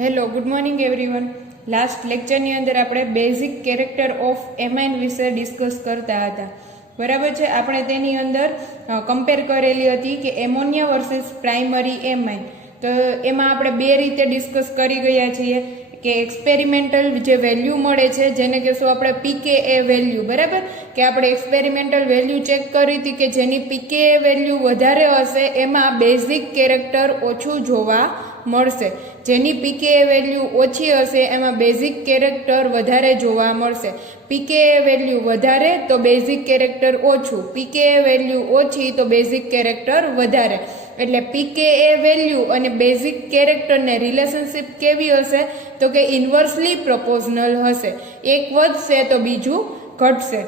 Hello, good morning everyone. Last લેક્ચરની અંદર આપણે બેઝિક કેરેક્ટર ઓફ એમાઇન વિશે ડિસ્કસ કરતા હતા. બરાબર છે. આપણે તેની અંદર કમ્પેર કરેલી હતી કે એમોનિયા વર્સિસ પ્રાઇમરી એમાઇન. તો એમાં આપણે બે રીતે ડિસ્કસ કરી ગયા છીએ કે એક્સપેરિમેન્ટલ જે વેલ્યુ મળે છે જેને કહેશું આપણે પીકેએ વેલ્યુ. બરાબર, કે આપણે એક્સપેરિમેન્ટલ વેલ્યુ ચેક કરી હતી કે જેની પીકેએ વેલ્યુ વધારે હશે એમાં બેઝિક કેરેક્ટર ઓછું જોવા મળશે. જેની પીકેએ વેલ્યુ ઓછી હશે એમાં બેઝિક કેરેક્ટર વધારે જોવા મળશે. પીકેએ વેલ્યુ વધારે તો બેઝિક કેરેક્ટર ઓછું, પીકેએ વેલ્યુ ઓછી તો બેઝિક કેરેક્ટર વધારે. એટલે પીકેએ વેલ્યુ અને બેઝિક કેરેક્ટરને રિલેશનશિપ કેવી હશે તો કે ઇન્વર્સલી પ્રોપોઝનલ હશે. એક વધશે તો બીજું ઘટશે.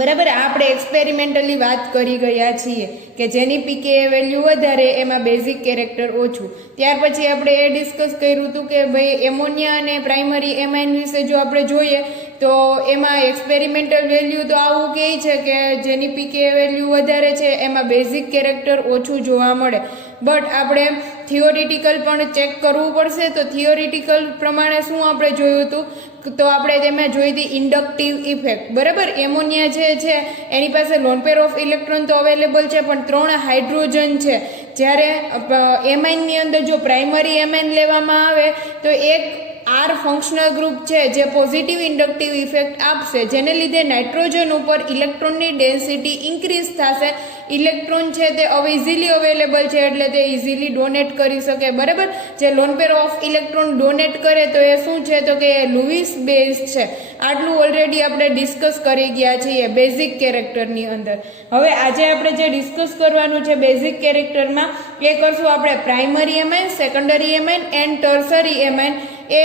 બરાબર, આપણે એક્સપેરિમેન્ટલી વાત કરી ગયા છીએ કે જેની પીકેએ વેલ્યુ વધારે એમાં બેઝિક કેરેક્ટર ઓછું. ત્યાર પછી આપણે એ ડિસ્કસ કર્યું હતું કે ભાઈ એમોનિયા અને પ્રાઇમરી એમાઇન વિશે જો આપણે જોઈએ તો એમાં એક્સપેરિમેન્ટલ વેલ્યુ તો આવું કહે છે કે જેની પીકેએ વેલ્યુ વધારે છે એમાં બેઝિક કેરેક્ટર ઓછું જોવા મળે. બટ આપણે થિયોરિટિકલ પણ ચેક કરવું પડશે. તો થિયોરિટિકલ પ્રમાણે શું આપણે જોયું હતું તો આપણે તેમાં જોઈ હતી ઇન્ડક્ટિવ ઇફેક્ટ. બરાબર, એમોનિયા જે છે એની પાસે લોન પેર ઓફ ઇલેક્ટ્રોન તો અવેલેબલ છે પણ 3 હાઇડ્રોજન છે. જ્યારે એમાઇનની અંદર જો પ્રાઇમરી એમાઇન લેવામાં આવે તો એક આર ફંક્શનલ ગ્રુપ છે જે પોઝિટિવ ઇન્ડક્ટિવ ઇફેક્ટ આપશે, જેને લીધે નાઇટ્રોજન ઉપર ઇલેક્ટ્રોનની ડેન્સિટી ઇન્ક્રીઝ થશે. ઇલેક્ટ્રોન છે તે હવે ઇઝીલી અવેલેબલ છે એટલે તે ઇઝીલી ડોનેટ કરી શકે. બરાબર, જે loan pair of electron donate કરે તો એ શું છે તો કે એ લુઈસ બેઝ છે. આટલું ઓલરેડી આપણે ડિસ્કસ કરી ગયા છીએ બેઝિક કેરેક્ટરની અંદર. હવે આજે આપણે જે ડિસ્કસ કરવાનું છે બેઝિક કેરેક્ટરમાં એ કરશું આપણે primary amine, secondary amine and tertiary amine. એ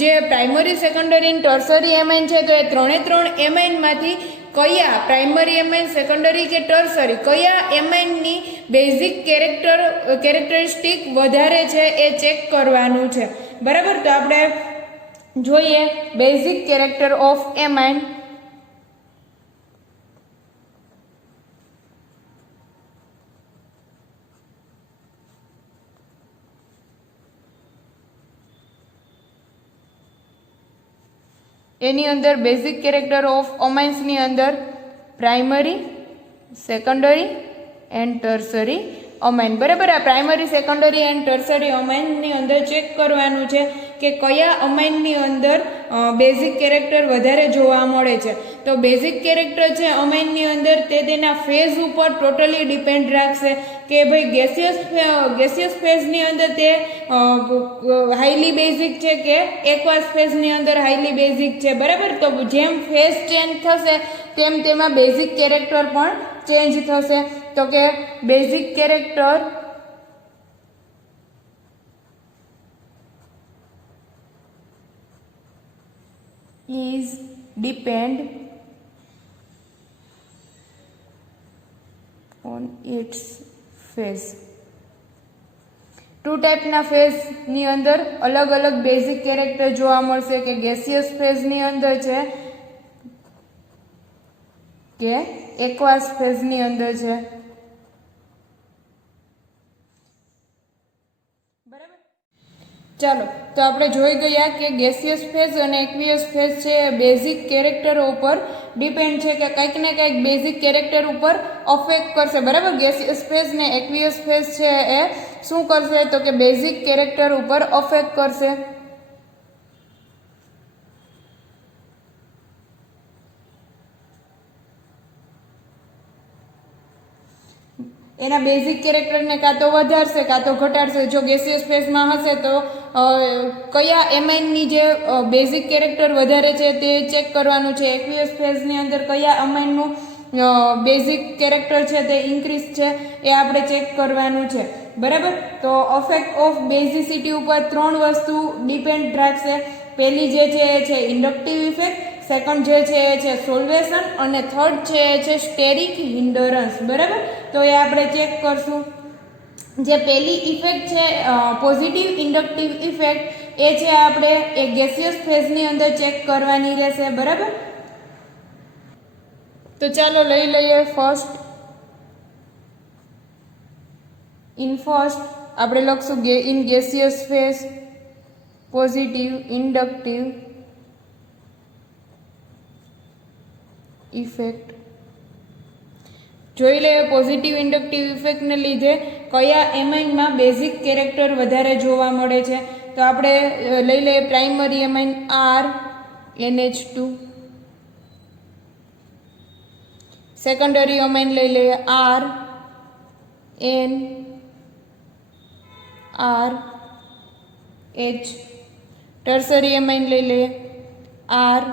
જે પ્રાઇમરી, સેકન્ડરી અને ટર્સરી એમાઇન છે તો એ 3 એમાઇનમાંથી કયા પ્રાઇમરી એમાઇન, સેકન્ડરી કે ટર્સરી કયા એમાઇનની બેઝિક કેરેક્ટરિસ્ટિક વધારે છે એ ચેક કરવાનું છે. બરાબર, તો આપણે જોઈએ બેઝિક કેરેક્ટર ઓફ એમાઇન. એની અંદર બેઝિક કેરેક્ટર ઓફ અમાઇન્સની અંદર primary, secondary and tertiary amine. બરાબર, આ પ્રાઇમરી, સેકન્ડરી એન્ડ ટર્સરી અમાઇનની અંદર ચેક કરવાનું છે કે કયા અમાઇનની અંદર બેઝિક કેરેક્ટર વધારે જોવા મળે છે. તો બેઝિક કેરેક્ટર છે અમાઇનની અંદર તે તેના ફેઝ ઉપર ટોટલી ડિપેન્ડ રાખશે કે ભાઈ ગેસિયસ ફેઝની અંદર તે હાઈલી બેઝિક છે કે એક્વાસ ફેઝની અંદર હાઈલી બેઝિક છે. બરાબર, તો જેમ ફેઝ ચેન્જ થશે તેમ તેમાં બેઝિક કેરેક્ટર પણ ચેન્જ થશે. તો કે basic character is depend on its phase. 2 ટાઈપના ફેઝની અંદર અલગ અલગ બેઝિક કેરેક્ટર જોવા મળશે કે ગેસિયસ ફેઝની અંદર છે કે એક્વાસ ફેઝની અંદર છે. ચાલો, તો આપણે જોઈ ગયા કે ગેસિયસ ફેઝ અને એક્વિયસ ફેઝ છે બેઝિક કેરેક્ટરો ઉપર ડિપેન્ડ છે કે કંઈક ને કંઈક બેઝિક કેરેક્ટર ઉપર અફેક્ટ કરશે. બરાબર, ગેસિયસ ફેઝ ને એક્વિયસ ફેઝ છે એ શું કરશે તો કે બેઝિક કેરેક્ટર ઉપર અફેક્ટ કરશે. એના બેઝિક કેરેક્ટરને કાં તો વધારશે કાં તો ઘટાડશે. જો ગેસિયસ ફેઝમાં હશે તો કયા એમાઇનની જે બેઝિક કેરેક્ટર વધારે છે તે ચેક કરવાનું છે. એક્વિયસ ફેઝની અંદર કયા અમાઇનનું બેઝિક કેરેક્ટર છે તે ઇન્ક્રીઝ છે એ આપણે ચેક કરવાનું છે. બરાબર, તો અફેક્ટ ઓફ બેઝિસિટી ઉપર 3 વસ્તુ ડિપેન્ડ રાખશે. પહેલી જે છે એ છે ઇન્ડક્ટિવ ઇફેક્ટ, સેકન્ડ જે છે એ છે સોલ્વેશન અને થર્ડ છે એ છે સ્ટેરિક હિન્ડરન્સ. બરાબર, તો એ આપણે ચેક કરશું. જે પહેલી ઇફેક્ટ છે પોઝિટિવ ઇન્ડક્ટિવ ઇફેક્ટ એ છે આપણે એ ગેસિયસ ફેઝની અંદર ચેક કરવાની રહેશે. બરાબર, તો ચાલો લઈ લઈએ ફર્સ્ટ. ઇન ફર્સ્ટ આપણે લખશું in gaseous phase positive inductive effect. જોઈ લઈએ પોઝિટિવ ઇન્ડક્ટિવ ઇફેક્ટને લીધે કયા એમાઇનમાં બેઝિક કેરેક્ટર વધારે જોવા મળે છે. તો આપણે લઈ લઈએ primary amine RNH2, secondary amine લઈ લઈએ RNRH, ટર્સરી એમાઇન લઈ લઈએ RNR.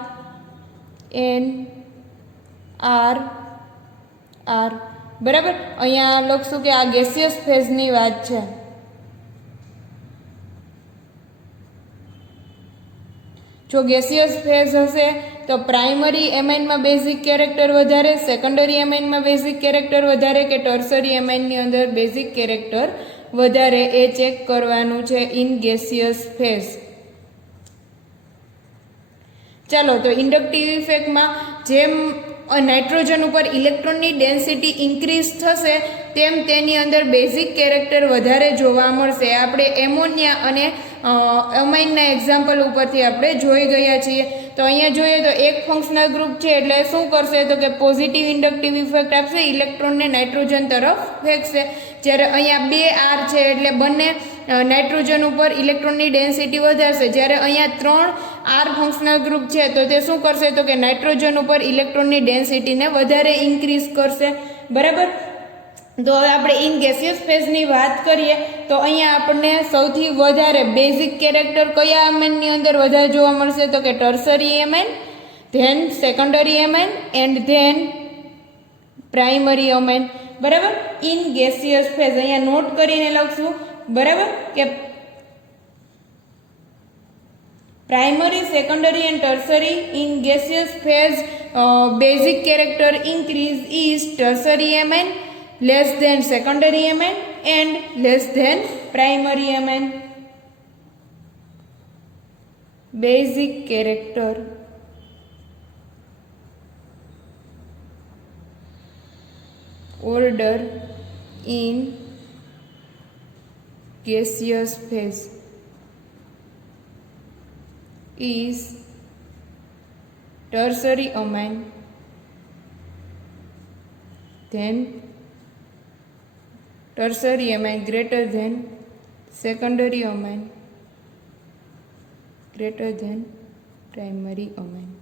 બરાબર. અહીંયા લખશું કે આ ગેસિયસ ફેઝની વાત છે. જો ગેસિયસ ફેઝ હશે તો પ્રાઇમરી એમાઇનમાં બેઝિક કેરેક્ટર વધારે, સેકન્ડરી એમાઇનમાં બેઝિક કેરેક્ટર વધારે કે ટર્સરી એમાઇનની અંદર બેઝિક કેરેક્ટર વધારે, એ ચેક કરવાનું છે ઇન ગેસિયસ ફેઝ. ચાલો, તો ઇન્ડક્ટિવ ઇફેક્ટમાં જેમ નાઇટ્રોજન ઉપર ઇલેક્ટ્રોનની ડેન્સિટી ઇન્ક્રીઝ થશે તેમ તેની અંદર બેઝિક કેરેક્ટર વધારે જોવા મળશે. આપણે એમોનિયા અને અમાઇનના એક્ઝામ્પલ ઉપરથી આપણે જોઈ ગયા છીએ. તો અહીંયા જોઈએ તો એક ફંક્શનલ ગ્રુપ છે એટલે શું કરશે તો કે પોઝિટિવ ઇન્ડક્ટિવ ઇફેક્ટ આપશે, ઇલેક્ટ્રોનને નાઇટ્રોજન તરફ ફેંકશે. જ્યારે અહીંયા 2 R છે એટલે બંને નાઇટ્રોજન ઉપર ઇલેક્ટ્રોનની ડેન્સિટી વધારશે. જ્યારે અહીંયા 3 R ફંક્શનલ ગ્રુપ છે તો તે શું કરશે તો કે નાઇટ્રોજન ઉપર ઇલેક્ટ્રોનની ડેન્સિટીને વધારે ઇન્ક્રીઝ કરશે. બરાબર. તો હવે આપણે ઇન ગેસિયસ ફેઝની વાત કરીએ તો અહીંયા આપણને સૌથી વધારે બેઝિક કેરેક્ટર કયા એમાઇનની અંદર વધારે જોવા મળશે તો કે tertiary amine, then secondary amine and then primary amine. બરાબર. ઇન ગેસિયસ ફેઝ અહીંયા નોટ કરીને લખશું. બરાબર કે primary, secondary and tertiary in gaseous phase basic character increase is tertiary amine less than secondary amine and less than primary amine. Basic character order in gaseous phase is tertiary amine, then tertiary amine greater than secondary amine greater than primary amine.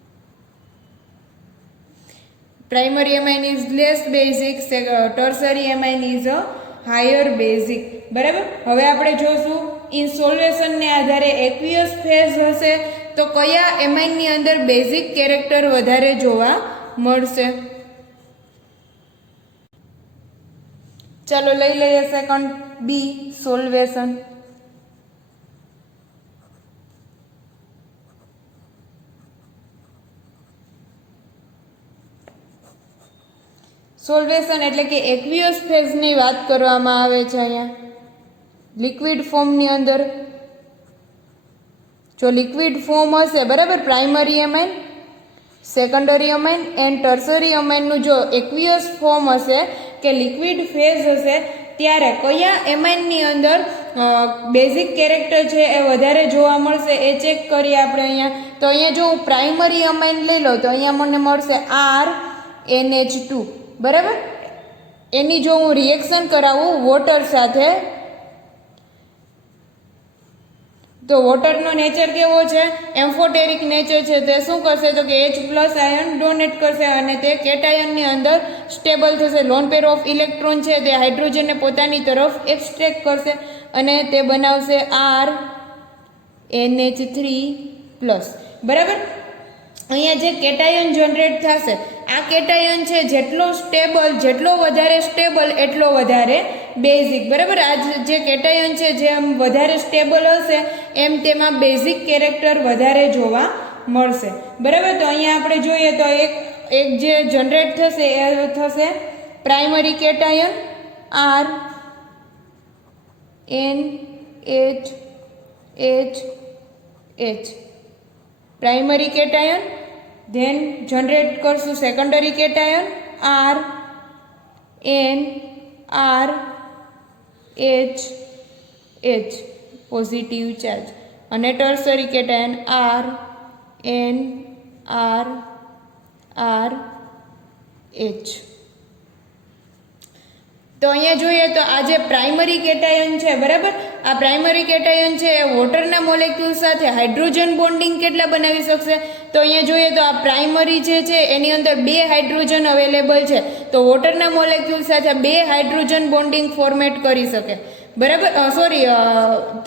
Primary amine is less basic, tertiary amine is a higher basic. બરાબર. હવે આપણે જોશું in સોલ્યુશનને આધારે aqueous phase હશે તો કયા એમાઇનની અંદર basic character વધારે જોવા મળશે. ચાલો લઈ લઈએ સેકન્ડ બી સોલ્વેશન. સોલ્વેશન એટલે કે એક્વિયસ ફેઝની વાત કરવામાં આવે છે. અહીંયા લિક્વિડ ફોર્મની અંદર જો લિક્વિડ ફોર્મ હશે, બરાબર, primary amine, secondary amine and tertiary એમાઇનનું જો એક્વિયસ ફોર્મ હશે કે લિક્વિડ ફેઝ હશે ત્યારે કયા એમાઇનની અંદર બેઝિક કેરેક્ટર છે એ વધારે જોવા મળશે એ ચેક કરીએ આપણે અહીંયા. તો અહીંયા જો હું પ્રાઇમરી એમાઇન લઈ લઉં તો અહીંયા મને મળશે RNH2. બરાબર. એની જો હું રિએક્શન કરાવું વોટર સાથે તો વોટરનો નેચર કેવો છે, એમ્ફોટેરિક નેચર છે. તે શું કરશે તો કે H+ આયન ડોનેટ કરશે અને તે કેટાયનની અંદર સ્ટેબલ થશે. લોન પેર ઓફ ઇલેક્ટ્રોન છે તે હાઇડ્રોજનને પોતાની તરફ એક્સ્ટ્રેક્ટ કરશે અને તે બનાવશે RNH3+. બરાબર. અહીંયા જે કેટાયન જનરેટ થશે આ કેટાયન છે જેટલો વધારે સ્ટેબલ એટલો વધારે બેઝિક. બરાબર. આ જે કેટાયન છે જેમ વધારે સ્ટેબલ હશે એમ તેમાં બેઝિક કેરેક્ટર વધારે જોવા મળશે. બરાબર. તો અહીંયા આપણે જોઈએ તો એક જે જનરેટ થશે એ થશે primary cation RNH primary cation. Then generate કરશું secondary cation RNRH positive charge અને tertiary cation R N R R H. તો અહીંયા જોઈએ તો આ જે પ્રાઇમરી કેટાયન છે, બરાબર, આ પ્રાઇમરી કેટાયન છે એ વોટરના મોલેક્યુલ સાથે હાઇડ્રોજન બોન્ડિંગ કેટલા બનાવી શકશે? તો અહીંયા જોઈએ તો આ પ્રાઇમરી જે છે એની અંદર 2 હાઇડ્રોજન અવેલેબલ છે, તો વોટરના મોલેક્યુલ સાથે 2 હાઇડ્રોજન બોન્ડિંગ ફોર્મેટ કરી શકે, બરાબર.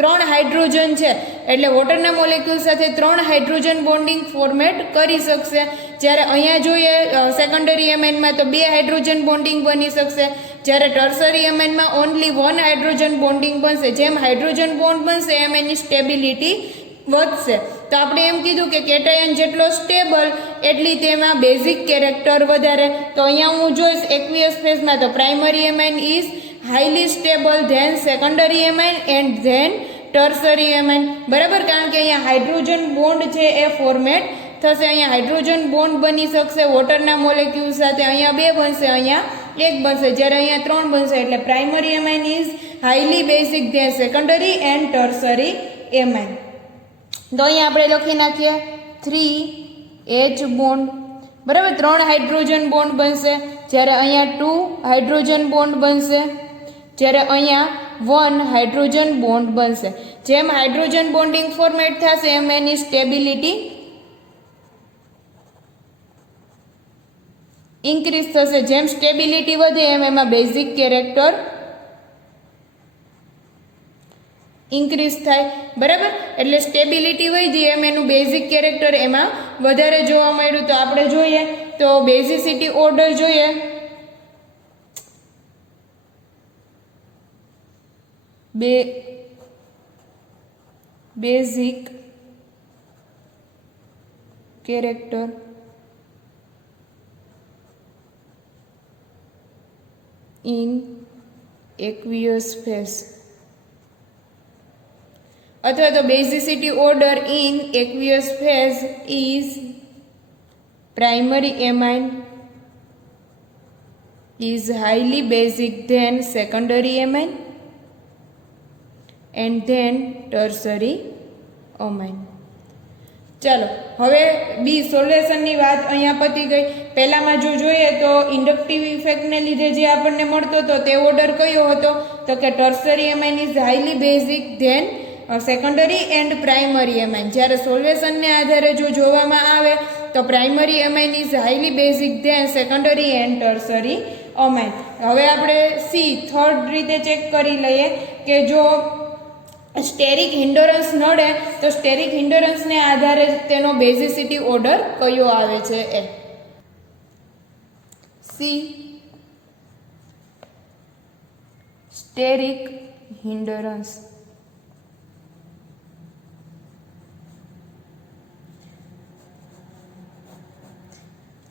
3 હાઇડ્રોજન છે એટલે વોટરના મોલેક્યુલ સાથે 3 હાઇડ્રોજન બોન્ડિંગ ફોર્મેટ કરી શકશે. જ્યારે અહીંયા જોઈએ સેકન્ડરી એમાઇનમાં તો 2 હાઇડ્રોજન બોન્ડિંગ બની શકશે, જ્યારે ટર્સરી એમાઇનમાં ઓનલી 1 હાઇડ્રોજન બોન્ડિંગ બનશે. જેમ હાઇડ્રોજન બોન્ડ બનશે એમ એની સ્ટેબિલિટી વધશે. તો આપણે એમ કીધું કે કેટાયન જેટલો સ્ટેબલ એટલી તેમાં બેઝિક કેરેક્ટર વધારે. તો અહીંયા હું જોઈશ એક્વિયસ ફેઝમાં તો primary amine is highly stable then secondary amine and then tertiary amine, બરાબર, કારણ કે અહીંયા હાઇડ્રોજન બોન્ડ છે એ ફોર્મેટ થશે. અહીંયા હાઇડ્રોજન બોન્ડ બની શકશે વોટરના મોલેક્યુલ સાથે, અહીંયા 2 બનશે, અહીંયા 1 બનશે, જ્યારે અહીંયા 3 બનશે. એટલે primary amine is highly basic than secondary and tertiary amine. તો અહીંયા આપણે લખી નાખીએ 3H બોન્ડ, બરાબર, 3 હાઇડ્રોજન બોન્ડ બનશે, જ્યારે અહીંયા 2 હાઇડ્રોજન બોન્ડ બનશે, જ્યારે અહીંયા 1 હાઇડ્રોજન બોન્ડ બનશે. જેમ હાઇડ્રોજન બોન્ડિંગ ફોર્મેટ થશે એમ એની સ્ટેબિલિટી ઇન્ક્રીઝ થશે. જેમ સ્ટેબિલિટી વધે એમ એમાં બેઝિક કેરેક્ટર ઇન્ક્રીઝ થાય, બરાબર. એટલે સ્ટેબિલિટી વધી એમ એનું બેઝિક કેરેક્ટર એમાં વધારે જોવા મળ્યું. તો આપણે જોઈએ તો બેઝિસિટી ઓર્ડર જોઈએ. Basic character in aqueous phase અથવા તો basicity order in aqueous phase is primary amine is highly basic than secondary amine and then tertiary amine. ચાલો હવે બી સોલ્યુશનની વાત અહીંયા પતી ગઈ. પહેલામાં જો જોઈએ તો ઇન્ડક્ટિવ ઇફેક્ટને લીધે જે આપણને મળતો હતો તે ઓર્ડર કયો હતો? તો કે tertiary amine is highly basic than secondary and primary amine. જ્યારે સોલ્યુશનને આધારે જો જોવામાં આવે તો primary amine is highly basic than secondary and tertiary amine. હવે આપણે થર્ડ રીતે ચેક કરી લઈએ કે જો સ્ટેરિક હિન્ડરન્સ નડે તો સ્ટેરિક હિન્ડરન્સને આધારે તેનો બેઝિસિટી ઓર્ડર કયો આવે છે એ. સ્ટેરિક હિન્ડરન્સ.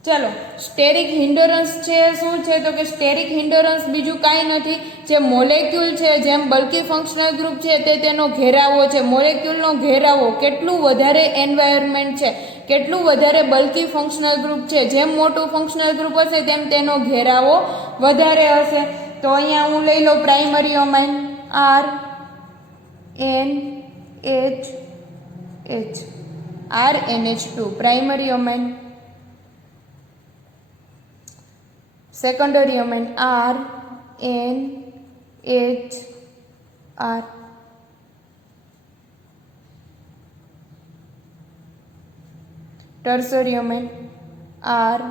ચલો સ્ટેરિક હિન્ડરન્સ છે શું છે? તો કે સ્ટેરિક હિન્ડરન્સ બીજું કાંઈ નથી, જે મોલેક્યુલ છે, જેમ બલ્કી ફંક્શનલ ગ્રુપ છે તે તેનો ઘેરાવો છે. મોલેક્યુલનો ઘેરાવો કેટલું વધારે એન્વાયરમેન્ટ છે, કેટલું વધારે બલ્કી ફંક્શનલ ગ્રુપ છે, જેમ મોટું ફંક્શનલ ગ્રુપ હશે તેમ તેનો ઘેરાવો વધારે હશે. તો અહીંયા હું લઈ લઉં primary amine RNH2 primary amine, secondary amine RNHR, tertiary amine RNRR.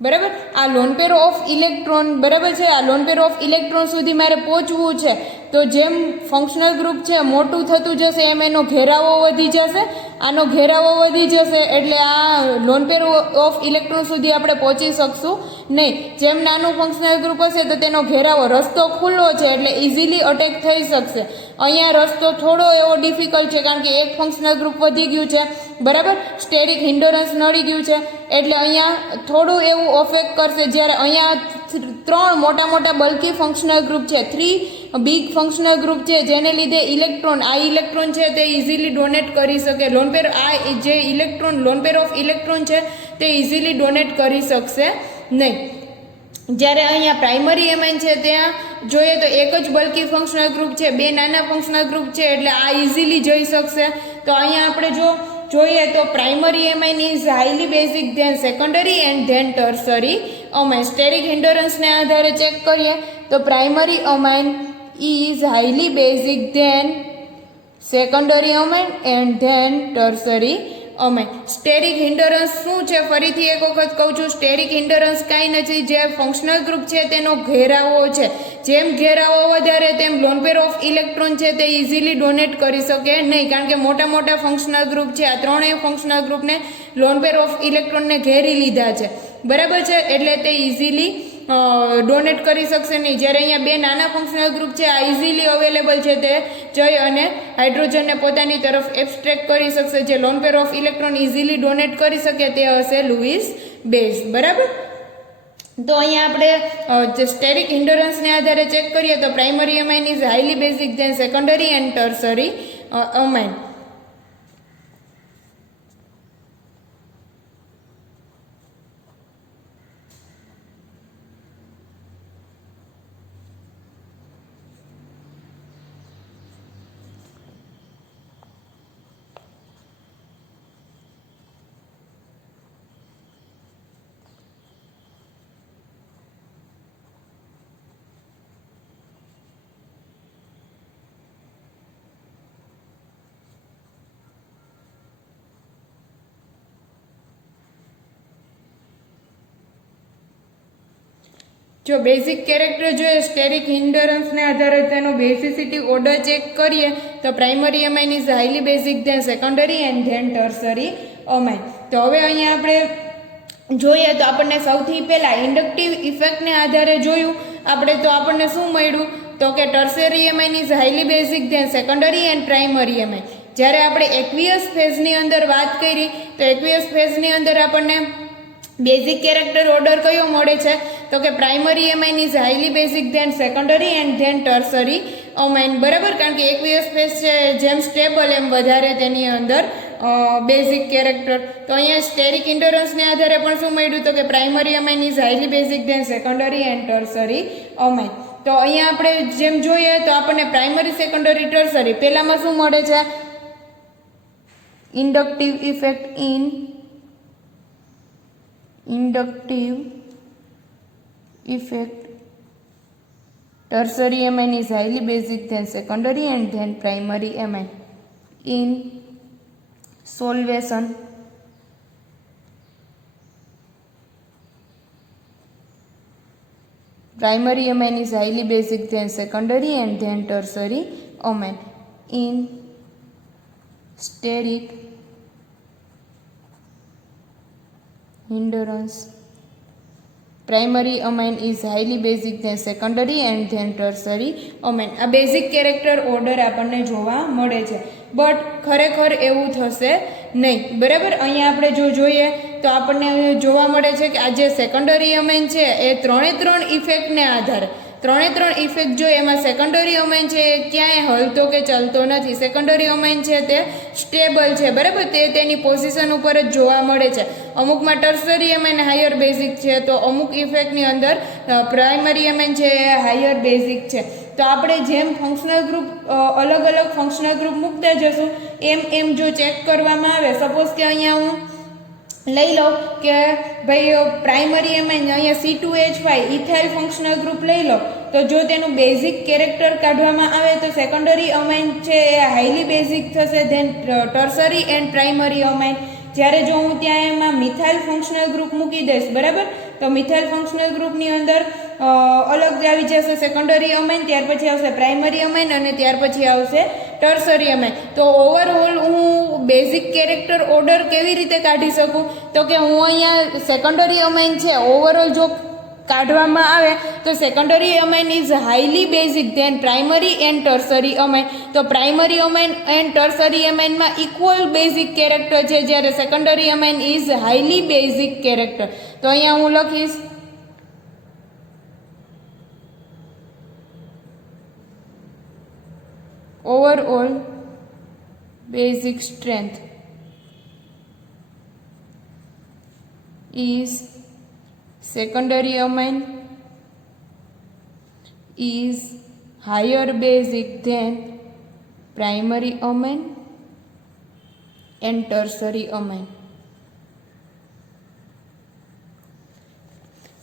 બરાબર, આ લોન પેર ઓફ ઇલેક્ટ્રોન, બરાબર છે, આ લોન પેર ઓફ ઇલેક્ટ્રોન સુધી મારે પહોંચવું છે તો જેમ ફંક્શનલ ગ્રુપ છે મોટું થતું જશે એમ એનો ઘેરાવો વધી જશે, આનો ઘેરાવો વધી જશે એટલે આ લોન પેર ઓફ ઇલેક્ટ્રોન સુધી આપણે પહોંચી શકશું નહીં. જેમ નાનું ફંક્શનલ ગ્રુપ હશે તો તેનો ઘેરાવો રસ્તો ખુલ્લો છે એટલે ઇઝીલી અટેક થઈ શકશે. અહીંયા રસ્તો થોડો એવો ડિફિકલ્ટ છે કારણ કે એક ફંક્શનલ ગ્રુપ વધી ગયું છે, બરાબર, સ્ટેરિક હિન્ડરન્સ નડી ગયું છે એટલે અહીંયા થોડું એવું અફેક્ટ કરશે. જ્યારે અહીંયા 3 મોટા મોટા બલ્કી ફંક્શનલ ગ્રુપ છે, 3 બિગ ફંક્શનલ ગ્રુપ છે, જેને લીધે ઇલેક્ટ્રોન છે તે ઇઝીલી ડોનેટ કરી શકે. લોન પેર જે electron loan pair of electron છે તે ઇઝીલી ડોનેટ કરી શકશે નહીં. જ્યારે અહીંયા પ્રાઇમરી એમાઇન છે ત્યાં જોઈએ તો એક જ બલ્કી ફંક્શનલ ગ્રુપ છે, બે નાના ફંક્શનલ ગ્રુપ છે, એટલે આ ઇઝીલી જઈ શકશે. તો અહીંયા આપણે જો જોઈએ તો primary amine is highly basic than secondary and then tertiary amine. Steric હિન્ડરન્સને આધારે ચેક કરીએ તો primary amine is highly basic than secondary amine and then tertiary amine. Steric hindrance શું છે? ફરીથી એક વખત કહું છું, સ્ટેરિક હિન્ડરન્સ કાંઈ નથી, જે ફંક્શનલ ગ્રુપ છે તેનો ઘેરાવો છે. જેમ ઘેરાવો વધારે તેમ લોન પેર ઓફ ઇલેક્ટ્રોન છે તે ઇઝીલી ડોનેટ કરી શકે નહીં, કારણ કે મોટા મોટા ફંક્શનલ ગ્રુપ છે, આ ત્રણેય ફંક્શનલ ગ્રુપને લોન પેર ઓફ ઇલેક્ટ્રોનને ઘેરી લીધા છે, બરાબર છે, એટલે તે ઇઝીલી ડોનેટ કરી શકશે નહીં. જ્યારે અહીંયા બે નાના ફંક્શનલ ગ્રુપ છે, આ ઇઝીલી અવેલેબલ છે, તે જઈ અને હાઇડ્રોજનને પોતાની તરફ એબ્સ્ટ્રેક્ટ કરી શકશે. જે loan pair of electron easily donate કરી શકે તે હશે લુઈસ બેઝ, બરાબર. તો અહીંયા આપણે જે સ્ટેરિક હિન્ડરન્સને આધારે ચેક કરીએ તો primary amine is highly basic than secondary and tertiary amine. જો બેઝિક કેરેક્ટર જોઈએ સ્ટેરિક હિન્ડરન્સને આધારે તેનો બેઝિસિટી ઓર્ડર ચેક કરીએ તો primary amine is highly basic than secondary and then tertiary amine. તો હવે અહીંયા આપણે જોઈએ તો આપણને સૌથી પહેલાં ઇન્ડક્ટિવ ઇફેક્ટને આધારે જોયું આપણે, તો આપણને શું મળ્યું? તો કે tertiary amine is highly basic than secondary and primary amine. જ્યારે આપણે એક્વિયસ ફેઝની અંદર વાત કરી તો એક્વિયસ ફેઝની અંદર આપણને બેઝિક કેરેક્ટર ઓર્ડર કયો મળે છે? તો કે primary amine is highly basic than secondary and then tertiary amine, બરાબર. કારણ કે એક્વિયસ ફેઝ છે જેમ સ્ટેબલ એમ વધારે તેની અંદર બેઝિક કેરેક્ટર. તો અહીંયા સ્ટેરિક હિન્ડરન્સને આધારે પણ શું મળ્યું? તો કે primary amine is highly basic than secondary and tertiary amine. તો અહીંયા આપણે જેમ જોઈએ તો આપણને પ્રાઇમરી સેકન્ડરી ટર્સરી પહેલામાં શું મળે છે? Inductive effect in inductive effect tertiary amine is highly basic than secondary and then primary amine. In solvation primary amine is highly basic than secondary and then tertiary amine. In steric hindrance primary amine is highly basic then secondary and then tertiary amine. આ basic character order આપણને જોવા મળે છે, but ખરેખર એવું થશે નહીં, બરાબર. અહીંયા આપણે જો જોઈએ તો આપણને જોવા મળે છે કે આ જે સેકન્ડરી અમાઇન છે એ ત્રણ ઇફેક્ટને આધારે ત્રણ ઇફેક્ટ જોઈએ એમાં સેકન્ડરી અમાઇન છે એ ક્યાંય હલતો કે ચાલતો નથી. સેકન્ડરી અમાઇન છે તે સ્ટેબલ છે, બરાબર, તે તેની પોઝિશન ઉપર જ જોવા મળે છે. અમુકમાં ટર્સરી અમાઇન હાયર બેઝિક છે, તો અમુક ઇફેક્ટની અંદર પ્રાઇમરી અમાઇન છે એ હાયર બેઝિક છે. તો આપણે જેમ ફંક્શનલ ગ્રુપ અલગ અલગ ફંક્શનલ ગ્રુપ મૂકતા જશું એમ જો ચેક કરવામાં આવે, સપોઝ કે અહીંયા હું લઈ લો કે ભાઈ પ્રાઇમરી અમાઇન અહીંયા C2H5 ઇથાઇલ ફંક્શનલ ગ્રુપ લઈ લો, તો જો તેનું બેઝિક કેરેક્ટર કાઢવામાં આવે તો સેકન્ડરી અમાઇન છે એ હાઈલી બેઝિક થશે than tertiary and primary amine. જ્યારે જો હું ત્યાં એમાં મિથાઇલ ફંક્શનલ ગ્રુપ મૂકી દઈશ, બરાબર, તો મિથાઇલ ફંક્શનલ ગ્રુપની અંદર અલગ આવી જશે સેકન્ડરી અમાઇન, ત્યાર પછી આવશે પ્રાઇમરી અમાઇન અને ત્યાર પછી આવશે ટર્સરી અમાઇન. તો ઓવરઓલ હું બેઝિક કેરેક્ટર ઓર્ડર કેવી રીતે કાઢી શકું? તો કે હું અહીંયા સેકન્ડરી અમાઇન છે ઓવરઓલ જો કાઢવામાં આવે તો secondary amine is highly basic than primary and tertiary amine. તો પ્રાઇમરી અમાઇન એન્ડ ટર્સરી અમાઇનમાં ઇક્વલ બેઝિક કેરેક્ટર છે, જ્યારે secondary amine is highly basic character. તો અહીંયા હું લખીશ overall basic strength is secondary amine is higher basic than primary amine and tertiary amine.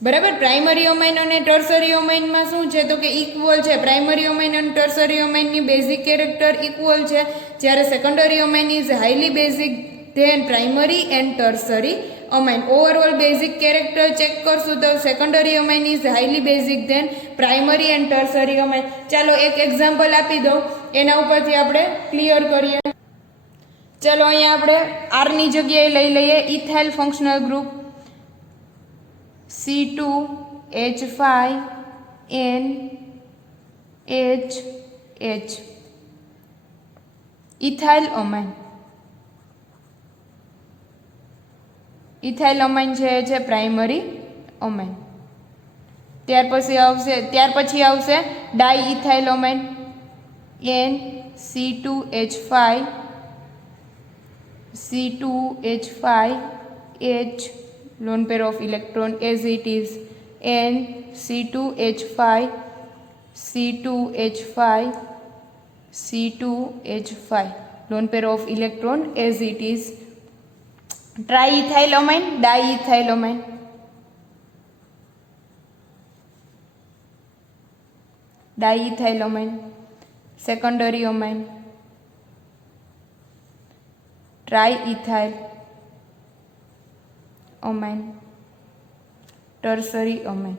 બરાબર, primary amine અને ટર્સરી અમાઇનમાં શું છે તો કે ઇક્વલ છે. પ્રાઇમરી અમાઇન અને ટર્સરી અમાઇનની બેઝિક કેરેક્ટર ઇક્વલ છે, જ્યારે secondary amine is highly basic than primary and tertiary amine. Overall basic character check કરશું તો secondary amine is highly basic than primary and tertiary amine. ચાલો એક example આપી દઉં, એના ઉપરથી આપણે ક્લિયર કરીએ. ચાલો અહીંયા આપણે આરની જગ્યાએ લઈ લઈએ ethyl functional group C2H5NHH, ethyl amine. Ethyl amine છે એ છે પ્રાઇમરી અમાઇન. ત્યાર પછી આવશે di ethyl amine NC2H5H, lone pair of electron as it is, and C2H5 lone pair of electron as it is. Triethyl amine, diethyl amine. Diethyl amine, secondary amine, triethyl amine, tertiary amine.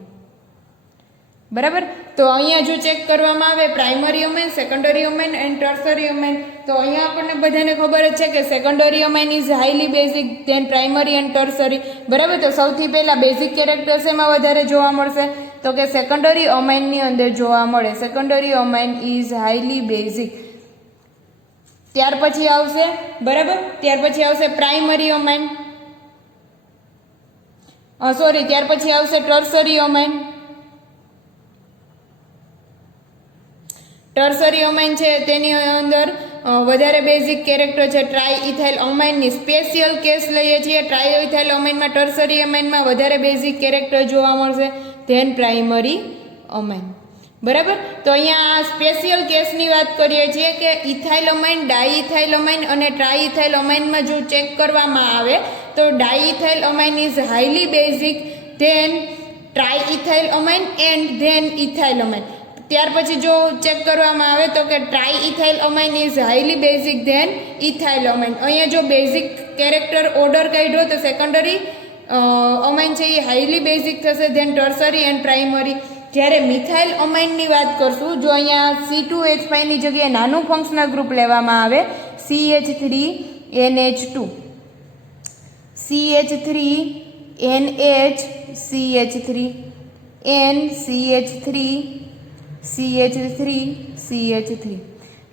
બરાબર, તો અહીંયા જો check કરવામાં આવે primary amine, secondary amine and tertiary amine, તો અહીંયા આપણને બધાને ખબર જ છે કે secondary amine is highly basic than primary and tertiary. બરાબર, તો સૌથી પહેલા બેઝિક કેરેક્ટર્સ એમાં વધારે જોવા મળશે તો કે સેકન્ડરી અમાઇનની અંદર જોવા મળે. Secondary amine is highly basic. ત્યાર પછી આવશે, બરાબર, ત્યાર પછી આવશે પ્રાઇમરી અમાઇન, ત્યાર પછી આવશે ટર્સરી અમાઇન. ટર્સરી અમાઇન છે તેની અંદર વધારે બેઝિક કેરેક્ટર છે ટ્રાઇઇથાઇલ અમાઇનની. સ્પેશિયલ કેસ લઈએ છીએ, ટ્રાઇઇથાઇલ અમાઇનમાં ટર્સરી અમાઇનમાં વધારે બેઝિક કેરેક્ટર જોવા મળશે ધેન પ્રાઇમરી અમાઇન. બરાબર, તો અહીંયા સ્પેશિયલ કેસની વાત કરીએ છીએ કે ઇથાઇલ અમાઇન, ડાઇઇથાઇલ અમાઇન અને ટ્રાઇઇથાઇલ અમાઇનમાં જો ચેક કરવામાં આવે તો diethyl amine is highly basic than triethyl amine and then ethyl amine. ત્યાર પછી જો ચેક કરવામાં આવે તો કે triethyl amine is highly basic than ethyl amine. અહીંયા જો બેઝિક કેરેક્ટર ઓર્ડર કાઢ્યો તો સેકન્ડરી અમાઇન છે એ હાઈલી બેઝિક થશે ધેન ટર્સરી એન્ડ પ્રાઇમરી. જ્યારે મિથાઇલ અમાઇનની વાત કરશું, જો અહીંયા C2H5 ની જગ્યાએ નાનું ફંક્શનલ ગ્રુપ લેવામાં આવે CH3NH2, CH3NH, CH3NCH3,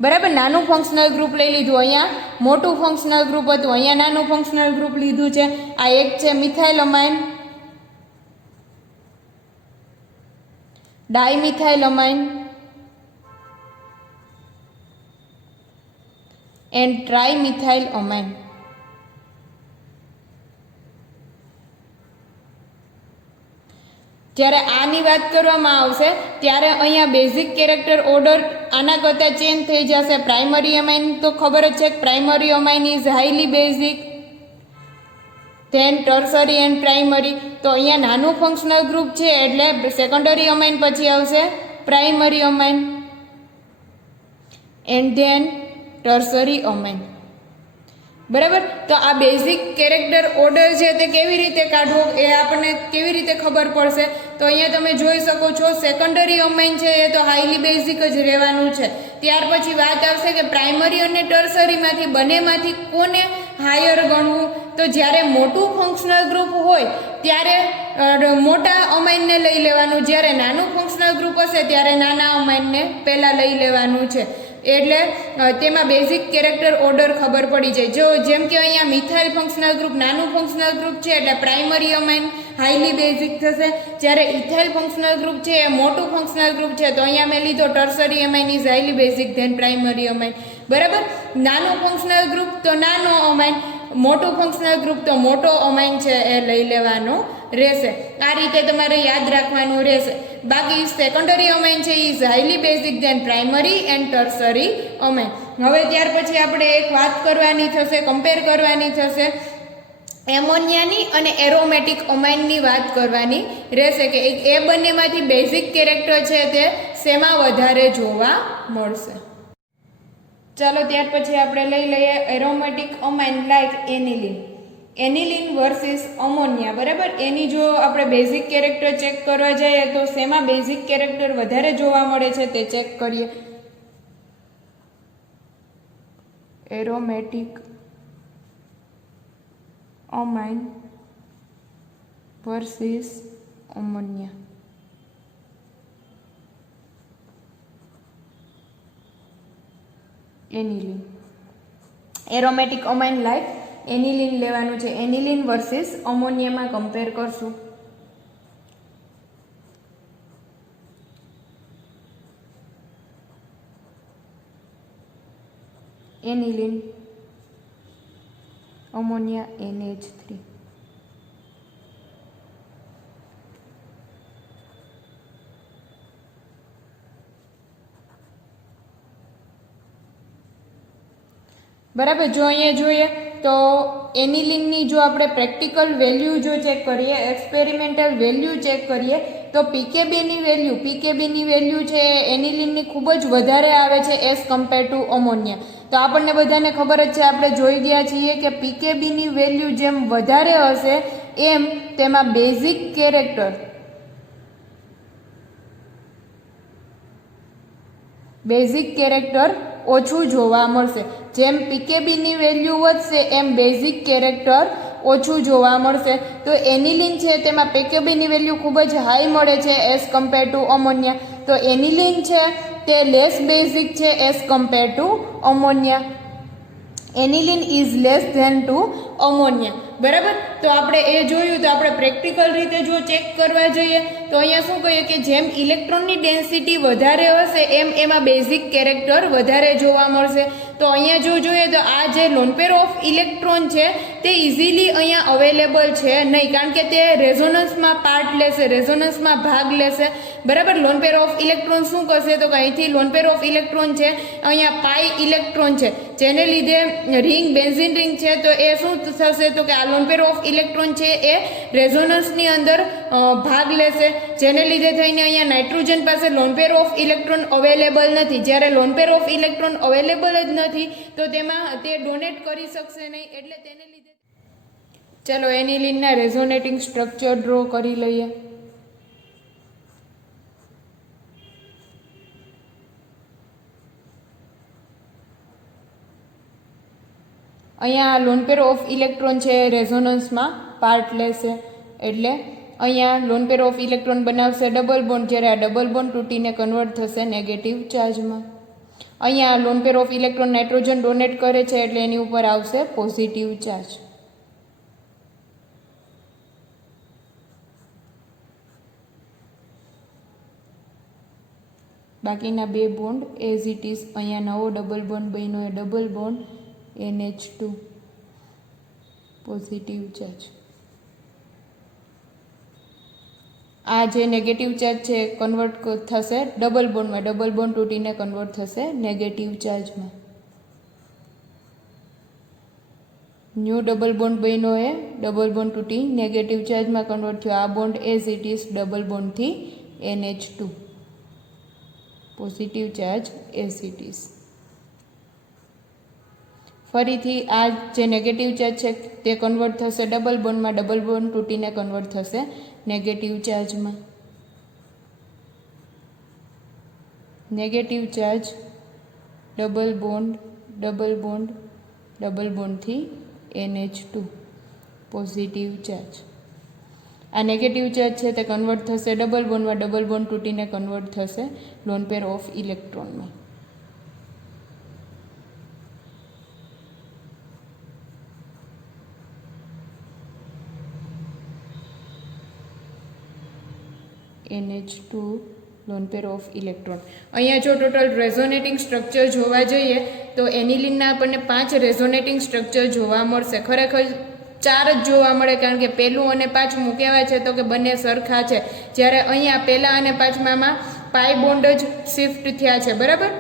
બરાબર, નાનું ફંક્શનલ ગ્રુપ લઈ લીધું. અહીંયા મોટું ફંક્શનલ ગ્રુપ હતું, અહીંયા નાનું ફંક્શનલ ગ્રુપ લીધું છે. આ એક છે મિથાઇલ અમાઇન, ડાઇમિથાઇલ અમાઇન એન્ડ ટ્રાઇમિથાઇલ અમાઇન. જ્યારે આની વાત કરવામાં આવશે ત્યારે અહીંયા બેઝિક કેરેક્ટર ઓર્ડર આના કરતાં ચેન્જ થઈ જશે. પ્રાઇમરી અમાઇન તો ખબર જ છે કે primary amine is highly basic than tertiary and primary. તો અહીંયા નાનું ફંક્શનલ ગ્રુપ છે એટલે સેકન્ડરી અમાઇન પછી આવશે primary amine and then tertiary amine. બરાબર, તો આ બેઝિક કેરેક્ટર ઓર્ડર છે તે કેવી રીતે કાઢવો એ આપણને કેવી રીતે ખબર પડશે તો અહીંયા તમે જોઈ શકો છો સેકન્ડરી અમાઇન છે એ તો હાઈલી બેઝિક જ રહેવાનું છે. ત્યાર પછી વાત આવશે કે પ્રાઇમરી અને ટર્સરીમાંથી બંનેમાંથી કોને હાયર ગણવું. તો જ્યારે મોટું ફંક્શનલ ગ્રુપ હોય ત્યારે મોટા અમાઇનને લઈ લેવાનું, જ્યારે નાનું ફંક્શનલ ગ્રુપ હશે ત્યારે નાના અમાઇનને પહેલાં લઈ લેવાનું છે. એટલે તેમાં બેઝિક કેરેક્ટર ઓર્ડર ખબર પડી જાય. જો જેમ કે અહીંયા મિથાઇલ ફંક્શનલ ગ્રુપ નાનું ફંક્શનલ ગ્રુપ છે એટલે પ્રાઇમરી અમાઇન હાઈલી બેઝિક થશે, જ્યારે ઇથાઇલ ફંક્શનલ ગ્રુપ છે એ મોટું ફંક્શનલ ગ્રુપ છે તો અહીંયા મેં લીધો tertiary amine is highly basic than primary amine. બરાબર, નાનું ફંક્શનલ ગ્રુપ તો નાનો અમાઇન, મોટું ફંક્શનલ ગ્રુપ તો મોટો અમાઇન છે એ લઈ લેવાનો રહેશે. આ રીતે તમારે યાદ રાખવાનું રહેશે. બાકી સેકન્ડરી અમાઇન છે is highly basic than primary and tertiary amine. હવે ત્યાર પછી આપણે એક વાત કરવાની થશે, કમ્પેર કરવાની થશે એમોનિયાની અને એરોમેટિક અમાઇનની વાત કરવાની રહેશે કે એ બંનેમાંથી બેઝિક કેરેક્ટર છે તે શેમાં વધારે જોવા મળશે. ચાલો ત્યાર પછી આપણે લઈ લઈએ aromatic amine like aniline. Aniline versus ammonia, બરાબર. એની જો આપણે બેઝિક કેરેક્ટર ચેક કરવા જઈએ તો શેમાં બેઝિક કેરેક્ટર વધારે જોવા મળે છે તે ચેક કરીએ. Aromatic amine versus ammonia. Aniline. Aromatic amine like aniline લેવાનું છે. એનિલિન વર્સિસ અમોનિયામાં કમ્પેર કરશું. Aniline, ammonia, NH3. બરાબર. જો અહીંયા જોઈએ તો એનિલિનની જો આપણે પ્રેક્ટિકલ વેલ્યુ જો ચેક કરીએ, એક્સપેરિમેન્ટલ વેલ્યુ ચેક કરીએ તો પીકેબીની વેલ્યુ છે એનિલિનની ખૂબ જ વધારે આવે છે એઝ કમ્પેર ટુ અમોનિયા. તો આપણને બધાને ખબર જ છે, આપણે જોઈ ગયા છીએ કે પીકેબીની વેલ્યુ જેમ વધારે હશે એમ તેમાં બેઝિક કેરેક્ટર ઓછું જોવા મળશે. જેમ પીકેબીની વેલ્યુ વધશે એમ બેઝિક કેરેક્ટર ઓછું જોવા મળશે. તો એનિલિન છે તેમાં પીકેબીની વેલ્યુ ખૂબ જ હાઈ મળે છે એઝ કમ્પેર ટુ અમોનિયા. તો એનિલિન છે તે લેસ બેઝિક છે as compare to ammonia. Aniline is less than to ammonia. બરાબર. તો આપણે એ જોયું. તો આપણે પ્રેક્ટિકલ રીતે જો ચેક કરવા જઈએ તો અહીંયા શું કહીએ કે જેમ ઇલેક્ટ્રોનની ડેન્સિટી વધારે હશે એમ એમાં બેઝિક કેરેક્ટર વધારે જોવા મળશે. તો અહીંયા જો જોઈએ તો આ જે લોન પેર ઓફ ઇલેક્ટ્રોન છે તે ઇઝીલી અહીંયા અવેલેબલ છે નહીં, કારણ કે તે રેઝોનન્સમાં પાર્ટ લેશે, રેઝોનન્સમાં ભાગ લેશે. બરાબર. લોન પેર ઓફ ઇલેક્ટ્રોન શું કરશે તો અહીંથી લોન પેર ઓફ ઇલેક્ટ્રોન છે અહીંયા પાઈ ઇલેક્ટ્રોન છે, જેને લીધે રિંગ બેન્ઝિન રિંગ છે તો એ શું થશે તો કે આ લોન પેર ઓફ ઇલેક્ટ્રોન છે એ રેઝોનન્સની અંદર ભાગ લેશે, જેને લીધે થઈને અહીંયા નાઇટ્રોજન પાસે loan pair of electron available નથી. જ્યારે loan pair of electron available જ નથી તો તેમાં તે ડોનેટ કરી શકશે નહીં, એટલે તેને લીધે. ચલો એનિલિનના રેઝોનેટિંગ સ્ટ્રક્ચર ડ્રો કરી લઈએ. અહીંયા લોન પેર ઓફ ઇલેક્ટ્રોન છે રેઝોનન્સમાં પાર્ટ લેશે, એટલે અહીંયા લોન પેર ઓફ ઇલેક્ટ્રોન બનાવશે ડબલ બોન્ડ, જ્યારે આ ડબલ બોન્ડ તૂટીને કન્વર્ટ થશે નેગેટિવ ચાર્જમાં. અહીંયા loan pair of electron nitrogen donate કરે છે એટલે એની ઉપર આવશે પોઝિટિવ ચાર્જ. બાકીના બે બોન્ડ એઝ ઇટ ઇઝ. અહીંયા નવો ડબલ બોન્ડ બન્યો એ double bond NH2 positive charge. આ જે નેગેટિવ ચાર્જ છે કન્વર્ટ થશે ડબલ બોન્ડમાં, ડબલ બોન્ડ તૂટીને કન્વર્ટ થશે નેગેટિવ ચાર્જમાં. ન્યૂ ડબલ બોન્ડ બન્યો એ ડબલ બોન્ડ તૂટી નેગેટિવ ચાર્જમાં કન્વર્ટ થયો. આ bond as it is double બોન્ડથી NH2 positive charge as it is. ફરીથી આ જે નેગેટિવ ચાર્જ છે તે કન્વર્ટ થશે ડબલ બોન્ડમાં, ડબલ બોન્ડ તૂટીને કન્વર્ટ થશે નેગેટિવ ચાર્જમાં. Negative charge double bond double bond double બોન્ડથી NH2 પોઝિટિવ ચાર્જ. આ નેગેટિવ ચાર્જ છે તે કન્વર્ટ થશે ડબલ બોન્ડમાં, ડબલ બોન્ડ તૂટીને કન્વર્ટ થશે લોન પેર ઓફ ઇલેક્ટ્રોનમાં. NH2 lone pair of electron. અહીંયા જો ટોટલ રેઝોનેટિંગ સ્ટ્રક્ચર જોવા જઈએ તો એનિલિનના આપણને 5 રેઝોનેટિંગ સ્ટ્રક્ચર જોવા મળશે. ખરેખર ચાર જ જોવા મળે, કારણ કે પહેલું અને પાંચમું કહેવાય છે તો કે બંને સરખા છે, જ્યારે અહીંયા પહેલા અને પાંચમામાં પાઈ બોન્ડ જ શિફ્ટ થયા છે, બરાબર,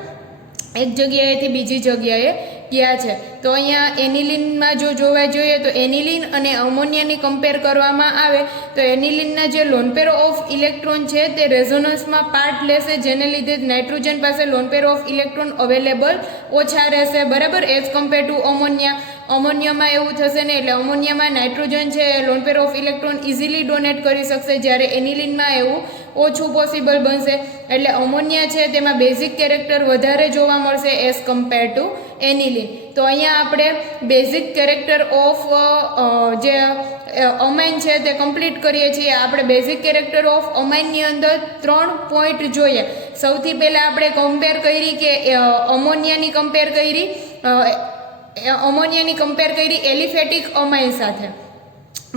એક જગ્યાએથી બીજી જગ્યાએ ગયા છે. તો અહીંયા એનિલિનમાં જો જોવા જોઈએ તો એનિલિન અને અમોનિયાની કમ્પેર કરવામાં આવે તો એનિલિનના જે લોન પેર ઓફ ઇલેક્ટ્રોન છે તે રેઝોનન્સમાં પાર્ટ લેશે, જેને લીધે નાઇટ્રોજન પાસે loan pair of electron available ઓછા રહેશે, બરાબર, એઝ કમ્પેર ટુ અમોનિયા. અમોનિયામાં એવું થશે ને, એટલે અમોનિયામાં નાઇટ્રોજન છે loan pair of electron easily donate કરી શકશે, જ્યારે એનિલિનમાં એવું ઓછું પોસિબલ બનશે. એટલે અમોનિયા છે તેમાં બેઝિક કેરેક્ટર વધારે જોવા મળશે એઝ કમ્પેર ટુ એનિલિન. તો અહીંયા આપણે બેઝિક કેરેક્ટર ઓફ જે અમાઇન છે તે કમ્પ્લીટ કરીએ છીએ. આપણે બેઝિક કેરેક્ટર ઓફ અમાઇનની અંદર 3 પોઈન્ટ જોઈએ. સૌથી પહેલાં આપણે કમ્પેર કરી કે અમોનિયાની કમ્પેર કરી એલિફેટિક અમાઇન સાથે,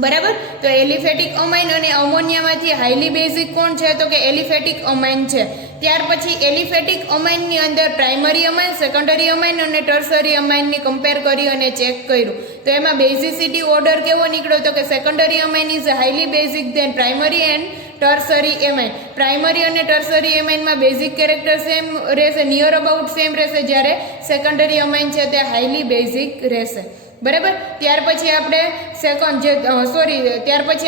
બરાબર. તો એલિફેટિક અમાઇન અને અમોનિયામાંથી હાઈલી બેઝિક કોણ છે તો કે એલિફેટિક અમાઇન છે. ત્યાર પછી એલિફેટિક અમાઇનની અંદર પ્રાઇમરી અમાઇન, સેકન્ડરી અમાઇન અને ટર્સરી અમાઇનની કમ્પેર કરી અને ચેક કર્યું. તો એમાં બેઝિસિટી ઓર્ડર કેવો નીકળ્યો તો કે secondary amine is highly basic than primary and tertiary amine. Primary અને ટર્સરી એમાઇનમાં બેઝિક કેરેક્ટર સેમ રહેશે, નિયર અબાઉટ સેમ રહેશે, જ્યારે સેકન્ડરી અમાઇન છે તે હાઈલી બેઝિક રહેશે, બરાબર. ત્યાર પછી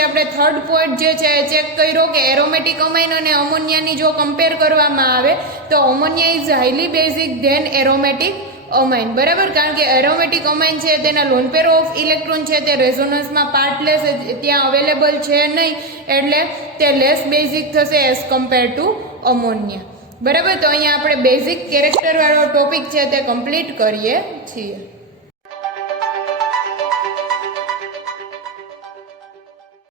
આપણે થર્ડ પોઈન્ટ જે છે એ ચેક કર્યો કે એરોમેટિક અમાઇન અને અમોનિયાની જો કમ્પેર કરવામાં આવે તો ammonia is highly basic than aromatic amine, બરાબર, કારણ કે એરોમેટિક અમાઇન છે તેના લોન પેર ઓફ ઇલેક્ટ્રોન છે તે રેઝોનન્સમાં પાર્ટ લેશે, ત્યાં અવેલેબલ છે નહીં, એટલે તે લેસ બેઝિક થશે એઝ કમ્પેર ટુ અમોનિયા, બરાબર. તો અહીંયા આપણે બેઝિક કેરેક્ટરવાળો ટોપિક છે તે કમ્પ્લીટ કરીએ છીએ.